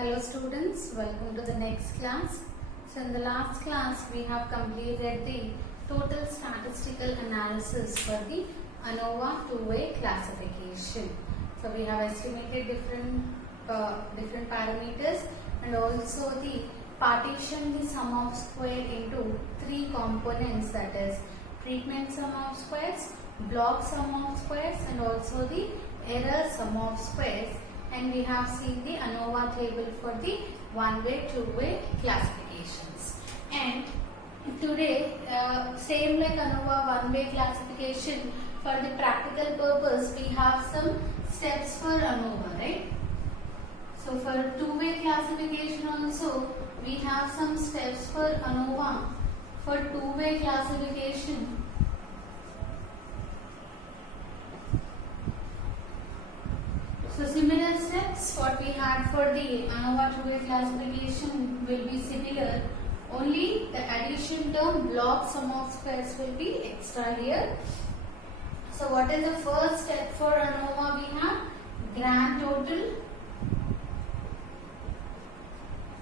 Hello students, welcome to the next class. So in the last class we have completed the total statistical analysis for the ANOVA two-way classification. So we have estimated different parameters and also the partition the sum of square into three components, that is treatment sum of squares, block sum of squares and also the error sum of squares. And we have seen the ANOVA table for the one-way, two-way classifications. And today, same like ANOVA one-way classification, for the practical purpose, we have some steps for ANOVA, right? So for two-way classification also, we have some steps for ANOVA. For two-way classification, so similar steps what we had for the ANOVA two-way classification will be similar, only the addition term block sum of squares will be extra here. So what is the first step for ANOVA? We have grand total.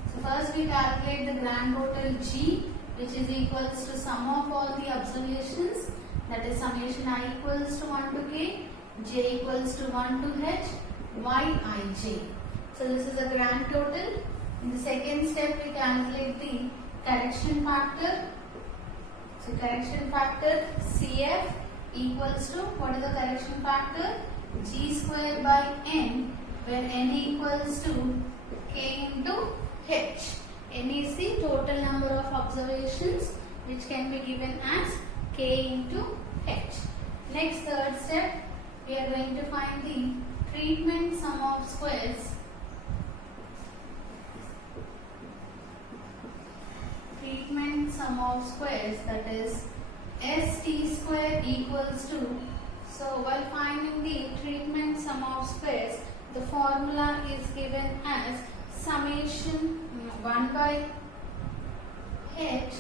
So first we calculate the grand total G, which is equals to sum of all the observations, that is summation I equals to 1 to k, j equals to 1 to h, yij. So this is a grand total. In the second step we calculate the correction factor. So correction factor CF equals to, what is the correction factor? G square by n, where n equals to k into h. N is the total number of observations which can be given as k into h. Next, third step, we are going to find the treatment sum of squares. Treatment sum of squares, that is st square equals to, so while finding the treatment sum of squares, the formula is given as summation 1 by h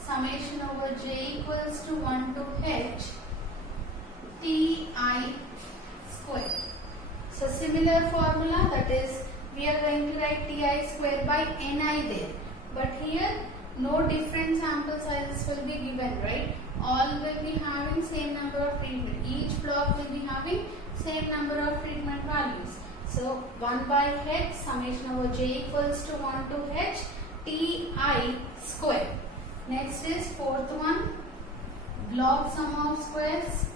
summation over j equals to 1 to h ti square. So similar formula, that is we are going to write ti square by ni there, but here no different sample sizes will be given, right? All will be having same number of treatment. Each block will be having same number of treatment values. So 1 by h summation over j equals to 1 to h ti square. Next is fourth one, block sum of squares.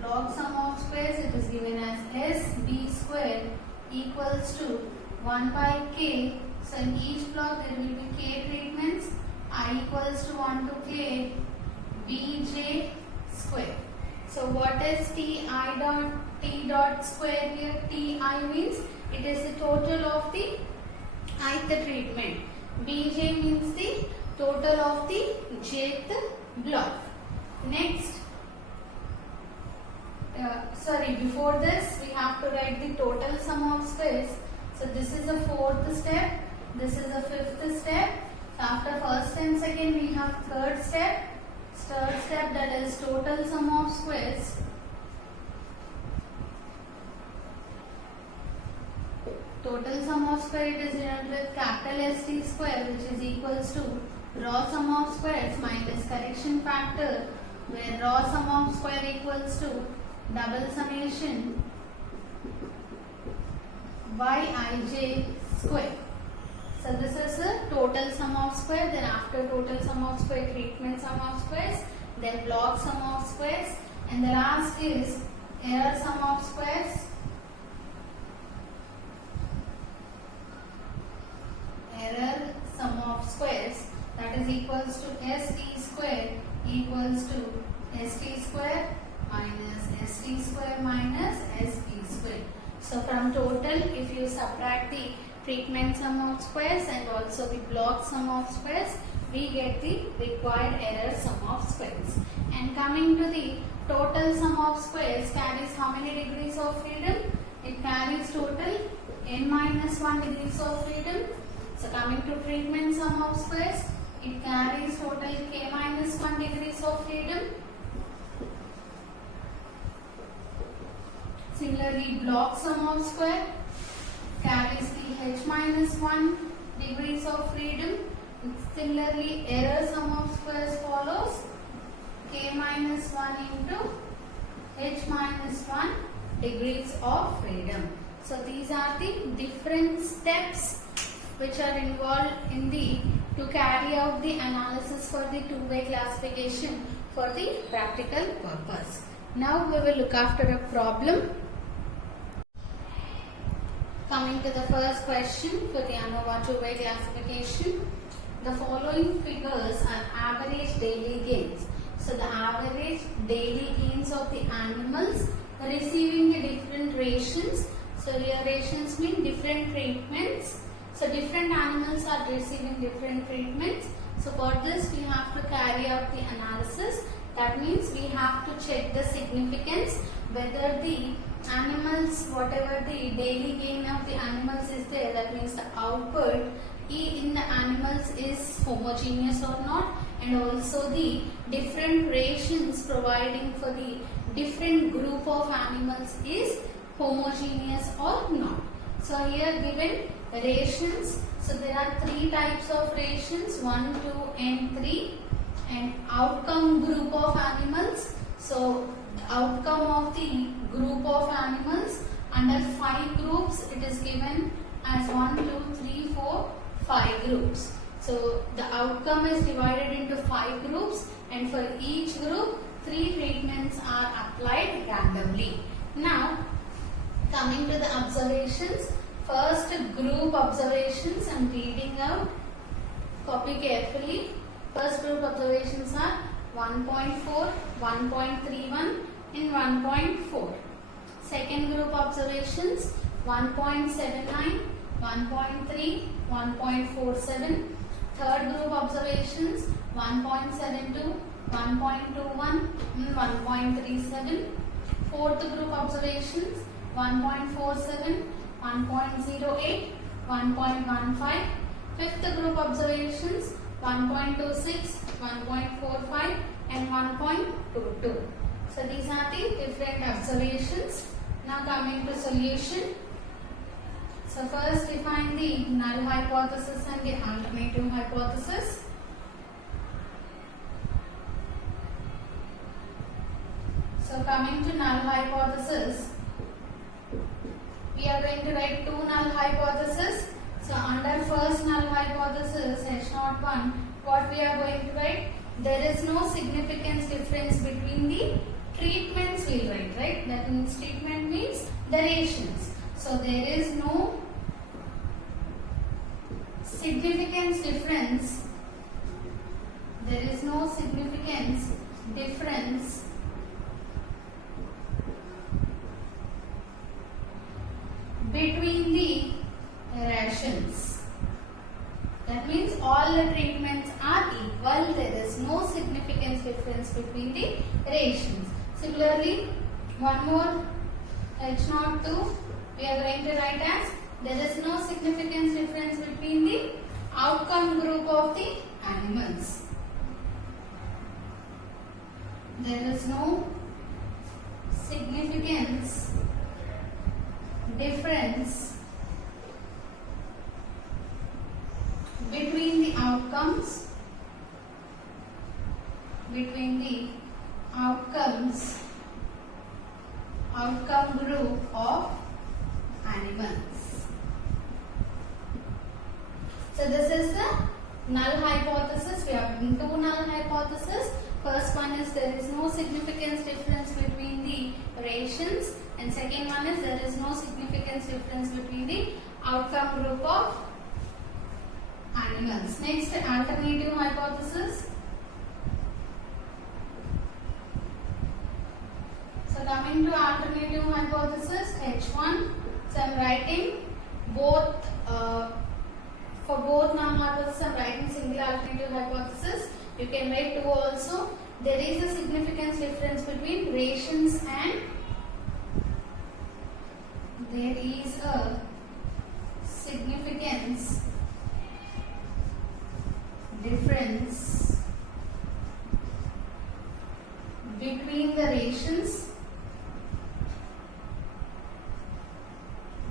Block sum of squares, it is given as sb square equals to 1 by k. So in each block there will be k treatments. I equals to 1 to k bj square. So what is ti dot square here? Ti means it is the total of the ith treatment. Bj means the total of the jth block. Next, before this we have to write the total sum of squares. So this is the fourth step, this is the fifth step. So after first and second we have third step. Third step, that is total sum of squares. Total sum of square, it is denoted with capital ST square, which is equals to raw sum of squares minus correction factor, where raw sum of square equals to double summation yij square. So this is the total sum of square. Then after total sum of square, treatment sum of squares, then block sum of squares, and the last is error sum of squares. Error sum of squares, that is equals to st square equals to st square minus st square minus sp square. So from total, if you subtract the treatment sum of squares and also the block sum of squares, we get the required error sum of squares. And coming to the total sum of squares carries how many degrees of freedom? It carries total n minus 1 degrees of freedom. So coming to treatment sum of squares, it carries total k minus 1 degrees of freedom. Similarly, block sum of square carries the h minus 1 degrees of freedom. Similarly, error sum of squares follows k minus 1 into h minus 1 degrees of freedom. So these are the different steps which are involved in to carry out the analysis for the two-way classification for the practical purpose. Now we will look after a problem. Coming to the first question for the ANOVA two-way classification. The following figures are average daily gains. So the average daily gains of the animals receiving the different rations. So here rations mean different treatments. So different animals are receiving different treatments. So for this we have to carry out the analysis. That means we have to check the significance whether the animals, whatever the daily gain of the animals is there, that means the output in the animals is homogeneous or not, and also the different rations providing for the different group of animals is homogeneous or not. So here given rations, so there are three types of rations, 1, 2 and 3, and outcome group of animals. So the outcome of the group of animals under 5 groups, it is given as 1, 2, 3, 4, 5 groups. So the outcome is divided into 5 groups, and for each group 3 treatments are applied randomly. Now coming to the observations, first group observations I am reading out, copy carefully. First group observations are 1.4, 1.31 and 1.4. Second group observations 1.79, 1.3, 1.47. Third group observations 1.72, 1.21 and 1.37. Fourth group observations 1.47, 1.08, 1.15. Fifth group observations 1.26, 1.45 and 1.22. So these are the different observations. Now coming to solution. So first define the null hypothesis and the alternative hypothesis. So coming to null hypothesis, we are going to write two null hypotheses. So under first null hypothesis H01, what we are going to write? There is no significance difference between the treatments we will write, right? That means treatment means the rations. So there is no significance difference. There is no significance difference between the rations. That means all the treatments are equal. There is no significance difference between the rations. Similarly, one more H02, we are going to write as there is no significance difference between the outcome group of the animals. There is no significance difference between the outcomes outcome group of animals. So this is the null hypothesis. We have two null hypotheses. First one is there is no significance difference between the rations, and second one is there is no significance difference between the outcome group of animals. Next, alternative hypothesis. So coming to alternative hypothesis H1, so I am writing both for both null hypothesis. I am writing single alternative hypothesis. You can write two also. There is a significance difference between rations and there is a significance difference between the rations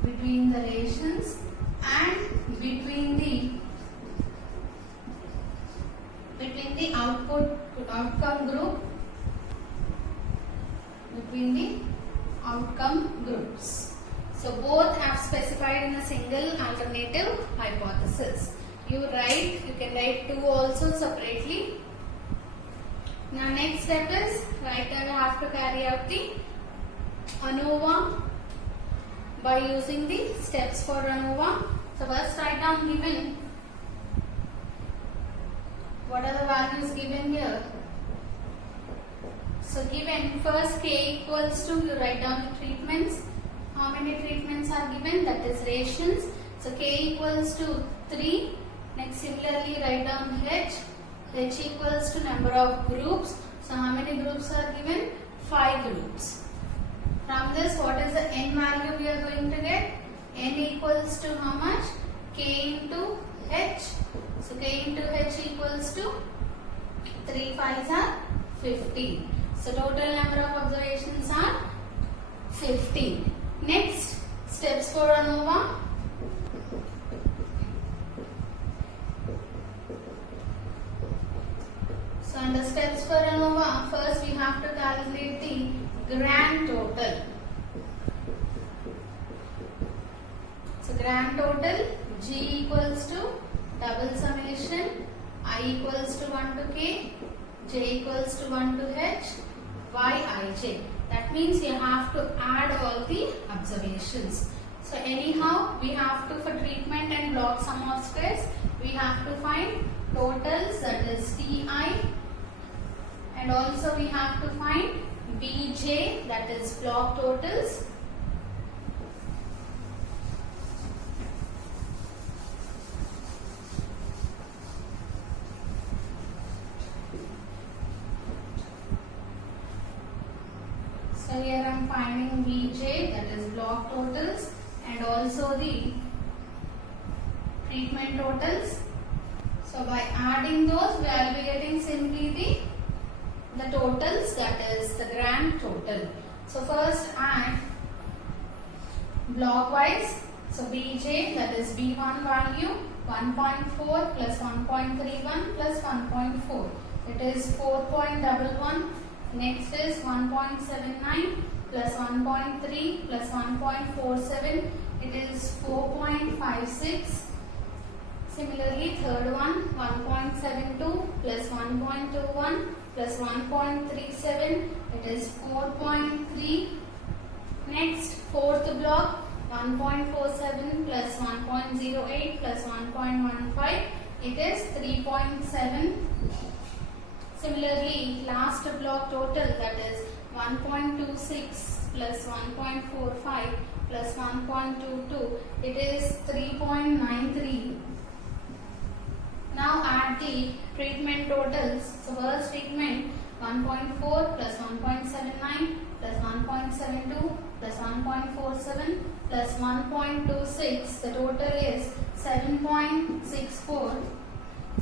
between the rations and between the outcome group, between the outcome groups. So both have specified in a single alternative hypothesis. You can write 2 also separately. Now next step is writer have to carry out the ANOVA by using the steps for ANOVA. So first write down given. What are the values given here? So given first K equals to, you write down the treatments. How many treatments are given? That is rations. So K equals to 3. Next similarly write down H. H equals to number of groups. So how many groups are given? 5 groups. From this, what is the N value we are going to get? N equals to how much? K into H. So K into H equals to 3 5s are 15. So total number of observations are 15. Next, steps for ANOVA. So under steps for ANOVA, first we have to calculate the grand total. So grand total, G equals to double summation, I equals to 1 to K, J equals to 1 to H, Yij. That means you have to add all the observations. So anyhow, we have to, for treatment and block sum of squares, we have to find totals, that is Ti, and also we have to find Bj, that is block totals. So here I am finding Bj, that is block totals, and also the treatment totals. So by adding those, we will be getting simply the totals, that is the grand total. So first add block wise. So Bj, that is B1 value 1.4 plus 1.31 plus 1.4. It is 4.11. Next is 1.79 plus 1.3 plus 1.47. It is 4.56. Similarly, third one 1.72 plus 1.21 plus 1.37. It is 4.3. Next, fourth block 1.47 plus 1.08 plus 1.15. It is 3.7. Similarly, last block total, that is 1.26 plus 1.45 plus 1.22. It is 3.93. Now add the treatment totals. So first treatment 1.4 plus 1.79 plus 1.72 plus 1.47 plus 1.26. The total is 7.64.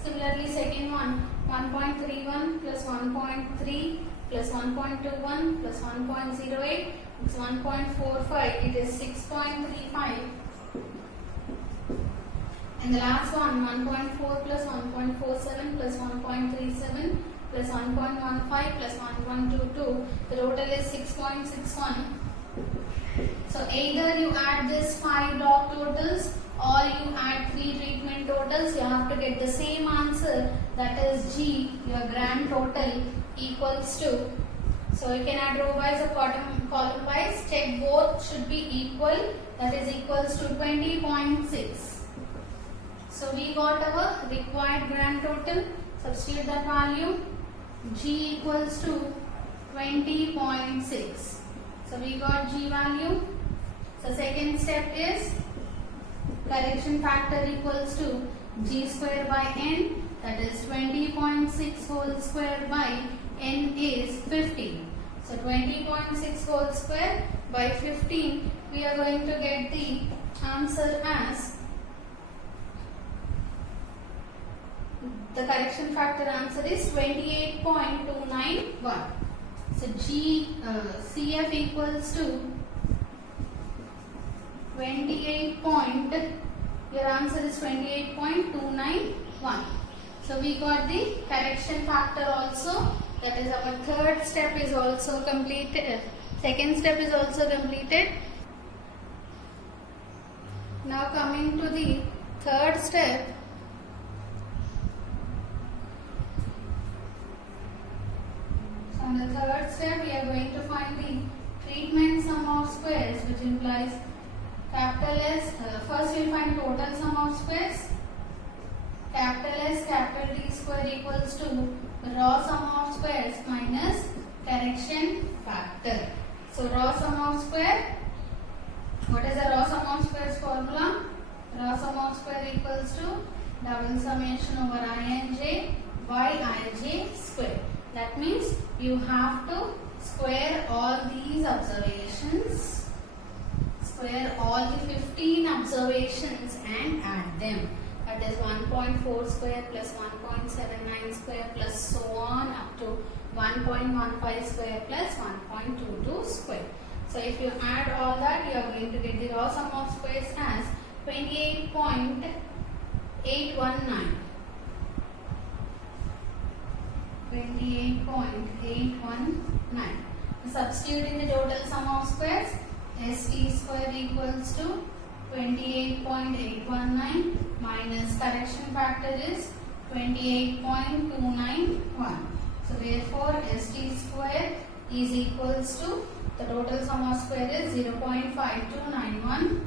Similarly, second one 1.31 plus 1.3 plus 1.21 plus 1.08 is 1.45. It is 6.35. And the last one 1.4 plus 1.47 plus 1.37 plus 1.15 plus 1.22. The total is 6.61. So either you add this 5 block totals or you add 3 treatment totals, you have to get the same answer, that is G, your grand total, equals to. So you can add row wise or column wise. Check both should be equal, that is equals to 20.6. So we got our required grand total. Substitute that value. G equals to 20.6. So we got G value. So second step is correction factor equals to G square by N, that is 20.6 whole square by N is 15. So 20.6 whole square by 15, we are going to get the answer as, the correction factor answer is 28.291. So CF equals to 28 point, your answer is 28.291. So we got the correction factor also. That is our third step is also completed. Second step is also completed. Now coming to the third step. So on the third step we are going to find the treatment sum of squares, which implies capital S. First we will find total sum of squares. Capital S capital T square equals to raw sum of squares minus correction factor. So raw sum of square. What is the raw sum of squares formula? Raw sum of square equals to double summation over ij by ij square. That means you have to square all these observations. Square all the 15 observations and add them. That is 1.4 square plus 1.79 square plus so on up to 1.15 square plus 1.22 square. So if you add all that, you are going to get the raw sum of squares as 28.819. 28.819. Substituting the total sum of squares, ST square equals to 28.819 minus correction factor is 28.291. So therefore ST square is equals to the total sum of square is 0.5291,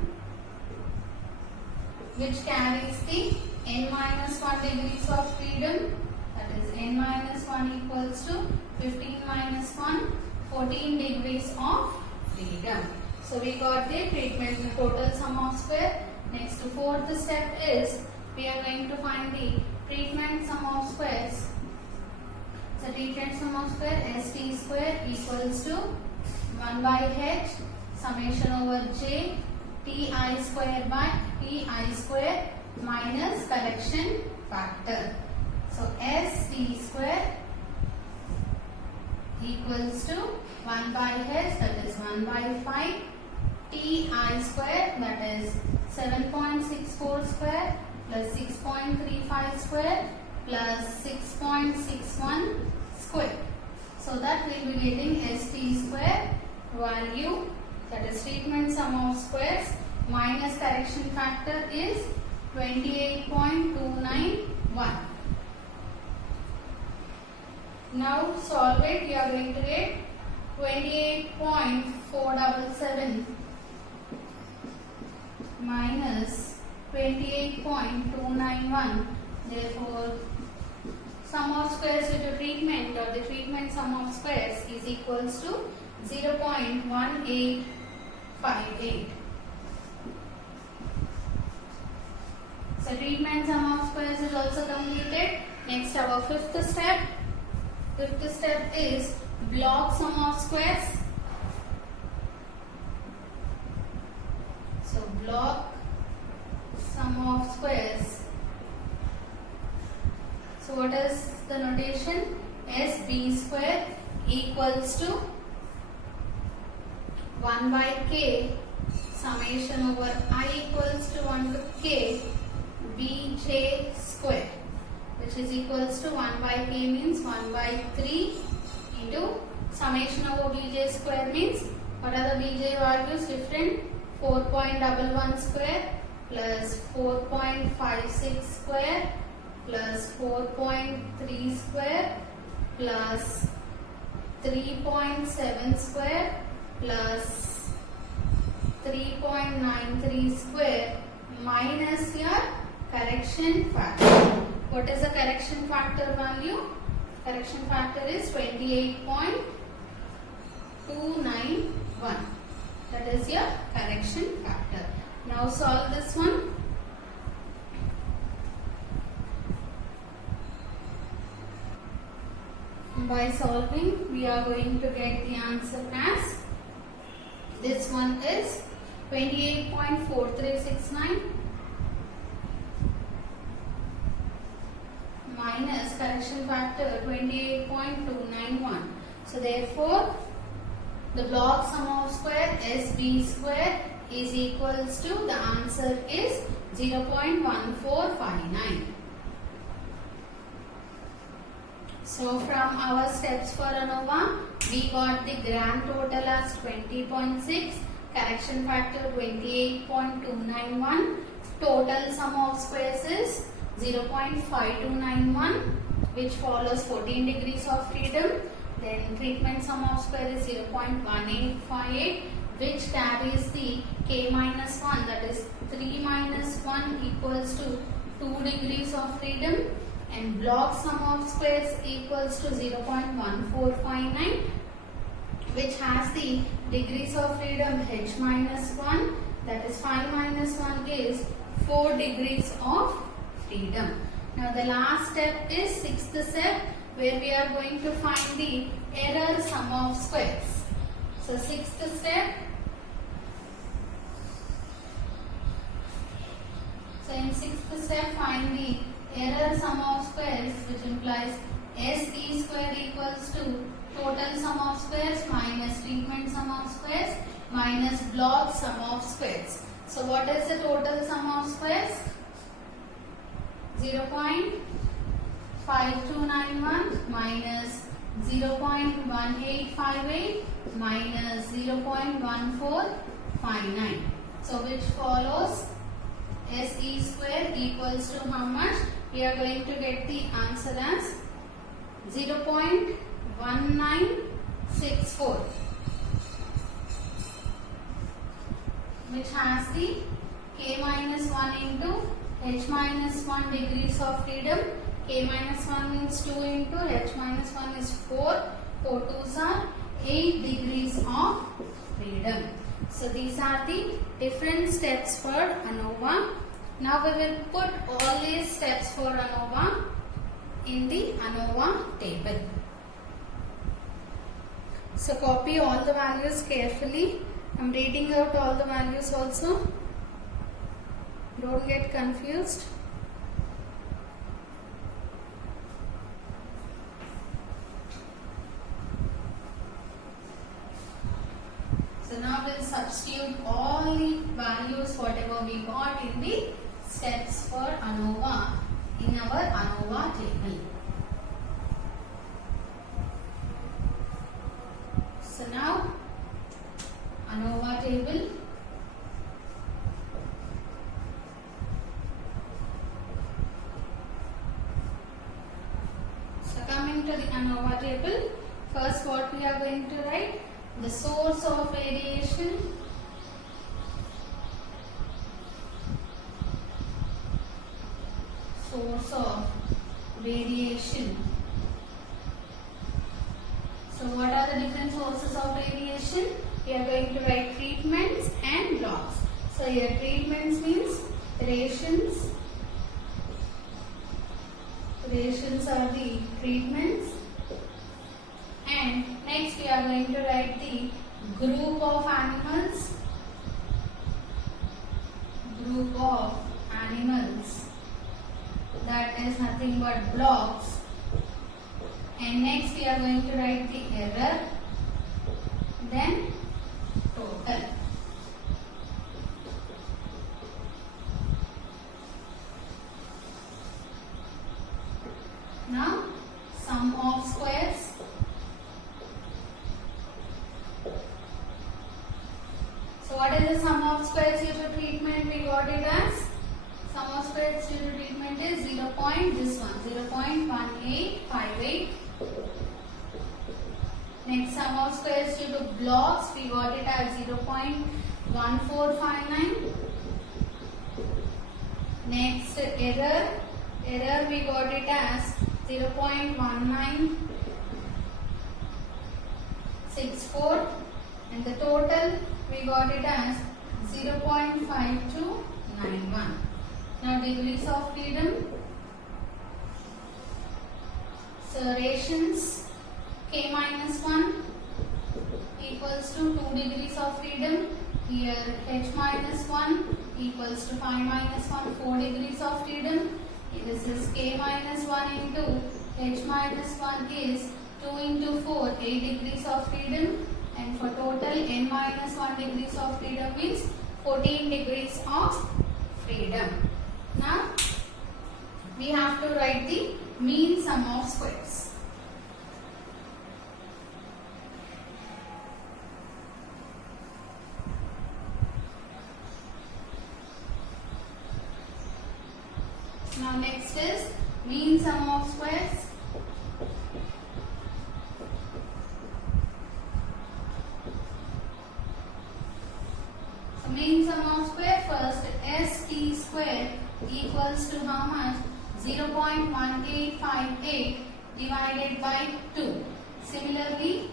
which carries the n minus 1 degrees of freedom. That is n minus 1 equals to 15 minus 1, 14 degrees of freedom. So we got the treatment total sum of square. Next to fourth step is we are going to find the treatment sum of squares. So treatment sum of square ST square equals to 1 by h summation over j ti square by ti square minus correction factor. So ST square equals to 1 by h, that is 1 by 5 ti square, that is 7.64 square plus 6.35 square plus 6.61 square. So that we will be getting ST square value, that is treatment sum of squares minus correction factor is 28.291. Now solve it, you are going to get 28.477 minus 28.291. Therefore, sum of squares due to treatment or the treatment sum of squares is equals to 0.1858. So treatment sum of squares is also completed. Next, our fifth step. Fifth step is block sum of squares. So block sum of squares. So what is the notation? SB square equals to 1 by k summation over I equals to 1 to k bj square, which is equals to 1 by k means 1 by 3 into summation over bj square means what are the bj values different? 4.11 square plus 4.56 square plus 4.3 square plus 3.7 square plus 3.93 square minus your correction factor. What is the correction factor value? Correction factor is 28.291. That is your correction factor. Now solve this one. By solving, we are going to get the answer as this one is 28.4369 minus correction factor 28.291. So therefore, the block sum of square SB square is equals to, the answer is 0.1459. So from our steps for ANOVA, we got the grand total as 20.6, correction factor 28.291, total sum of squares is 0.5291, which follows 14 degrees of freedom. Then treatment sum of square is 0.1858, which carries the k minus 1, that is 3 minus 1 equals to 2 degrees of freedom, and block sum of squares equals to 0.1459, which has the degrees of freedom h minus 1, that is 5 minus 1 is 4 degrees of freedom. Now the last step is sixth step, where we are going to find the error sum of squares. So sixth step, so in sixth step find the error sum of squares, which implies SE square equals to total sum of squares minus treatment sum of squares minus block sum of squares. So what is the total sum of squares? 0.5291 minus 0.1858 minus 0.1459. So which follows SE square equals to how much? We are going to get the answer as 0.1964, which has the k minus 1 into h minus 1 degrees of freedom. K minus 1 means 2 into h minus 1 is 4. 4 2s are 8 degrees of freedom. So these are the different steps for ANOVA. Now we will put all these steps for ANOVA in the ANOVA table. So copy all the values carefully. I am reading out all the values also. Don't get confused. So now we'll substitute all the values whatever we got in the steps for ANOVA in our ANOVA table. So now ANOVA table. So coming to the ANOVA table, first what we are going to write? The source of variation, source of variation. So what are the different sources of variation? We are going to write treatments and blocks. So here treatments means rations. Rations are the treatments. And next we are going to write the group of animals. Group of animals. That is nothing but blocks. And next we are going to write the error. Then total. Now sum of squares. So what is the sum of squares due to treatment? We got it as sum of squares due to treatment is 0.1858. Next sum of squares due to blocks, we got it as 0.1459. Next error we got it as 0.1964, and the total we got it as 0.5291. Now degrees of freedom. So rations k minus 1 equals to 2 degrees of freedom. Here h minus 1 equals to 5 minus 1, 4 degrees of freedom. This is k minus 1 into h minus 1 is 2 into 4, 8 degrees of freedom. And for total n minus 1 degrees of freedom is 14 degrees of freedom. Now we have to write the mean sum of squares. Now next is mean sum of squares. So mean sum of square, first st square equals to how much? 0.1858 divided by 2. Similarly,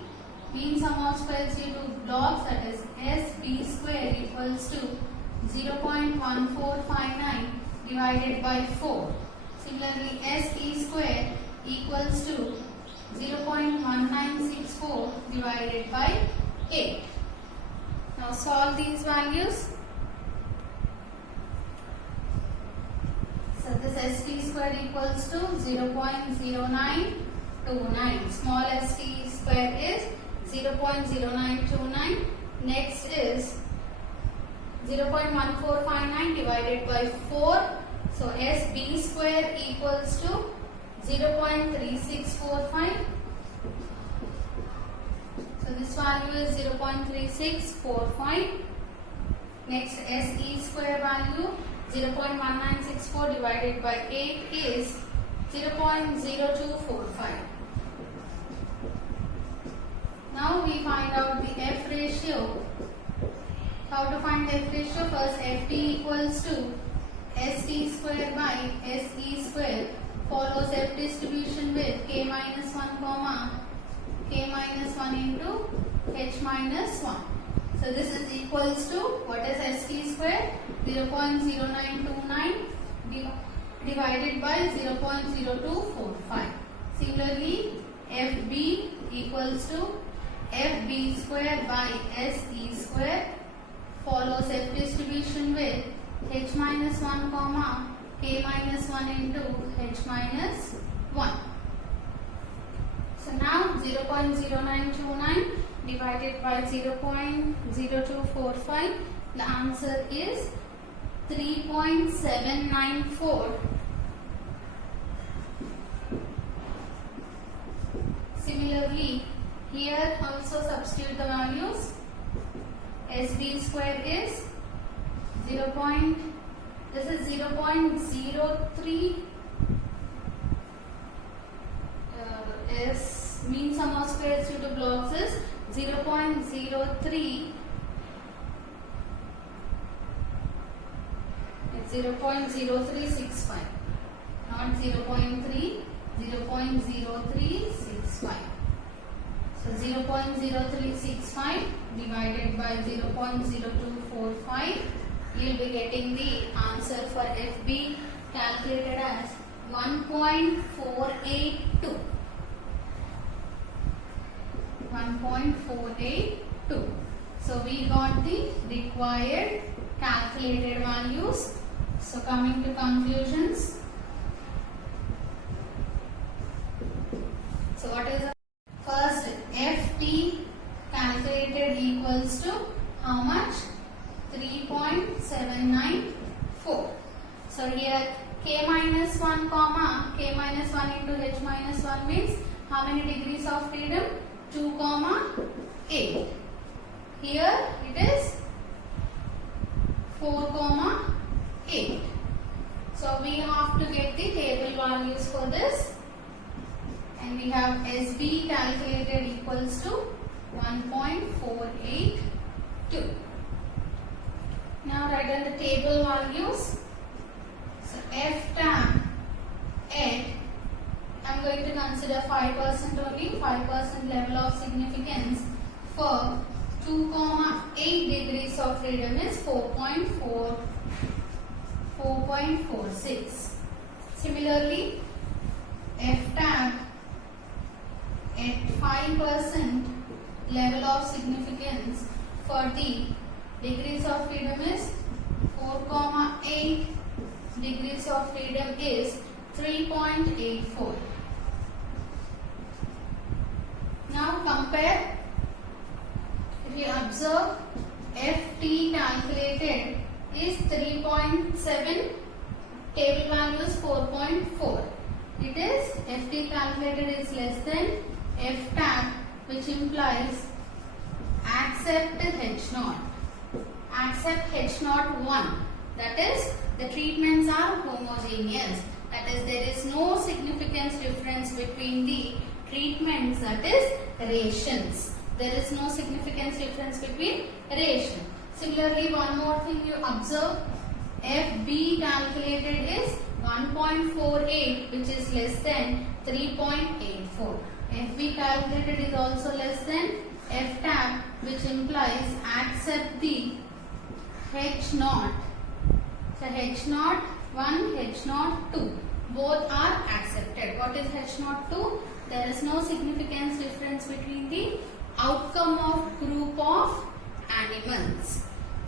mean sum of squares due to blocks, that is sb square equals to 0.1459 divided by 4. Similarly, se square equals to 0.1964 divided by 8. Now solve these values. So this st square equals to 0.0929. Small st square is 0.0929. Next is 0.1459 divided by 4. So SB square equals to 0.3645. So this value is 0.3645. Next SE square value 0.1964 divided by 8 is 0.0245. Now we find out the F ratio. How to find F ratio? First FT equals to ST square by SE square, follows F distribution with K minus 1 comma K minus 1 into H minus 1. So this is equals to, what is ST square? 0.0929 divided by 0.0245. Similarly, FB equals to FB square by SE square, follows F distribution with H minus 1 comma K minus 1 into H minus 1. So now 0.0929 divided by 0.0245, the answer is 3.794. Similarly, here also substitute the values. SB square is 0. This is 0.03. S mean sum of squares due to blocks is 0.03. It's 0.0365, not 0.3, 0.0365. So 0.0365 divided by 0.0245, you will be getting the answer for FB calculated as 1.482. 1.482. So we got the required calculated values. So coming to conclusions. So what is the first? FT calculated equals to how much? 3.794. So here K minus 1 comma K minus 1 into H minus 1 means how many degrees of freedom? 2 comma 8. Here it is 4 comma 8. So we have to get the table values for this, and we have SB calculated equals to 1.482. Now write down the table values. So F tab at, I am going to consider 5% only, 5% level of significance for 2,8 degrees of freedom is 4.46. Similarly, F tab at 5% level of significance for the degrees of freedom is 4,8 degrees of freedom is 3.84. Now compare. If you observe, FT calculated 3.7, table value is 4.4. It is FT calculated is less than F tab, which implies accept H naught. Accept H naught 1. That is, the treatments are homogeneous. That is, there is no significance difference between the treatments, that is rations. There is no significance difference between ration. Similarly, one more thing you observe, FB calculated is 1.48, which is less than 3.84. FB calculated is also less than F tab, which implies accept the H naught. So H naught 1, H naught 2. Both are accepted. What is H naught 2? There is no significance difference between the outcome of group of animals.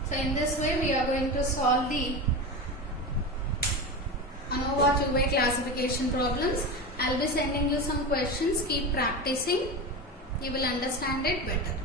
So in this way we are going to solve the ANOVA two-way classification problems. I will be sending you some questions. Keep practicing. You will understand it better.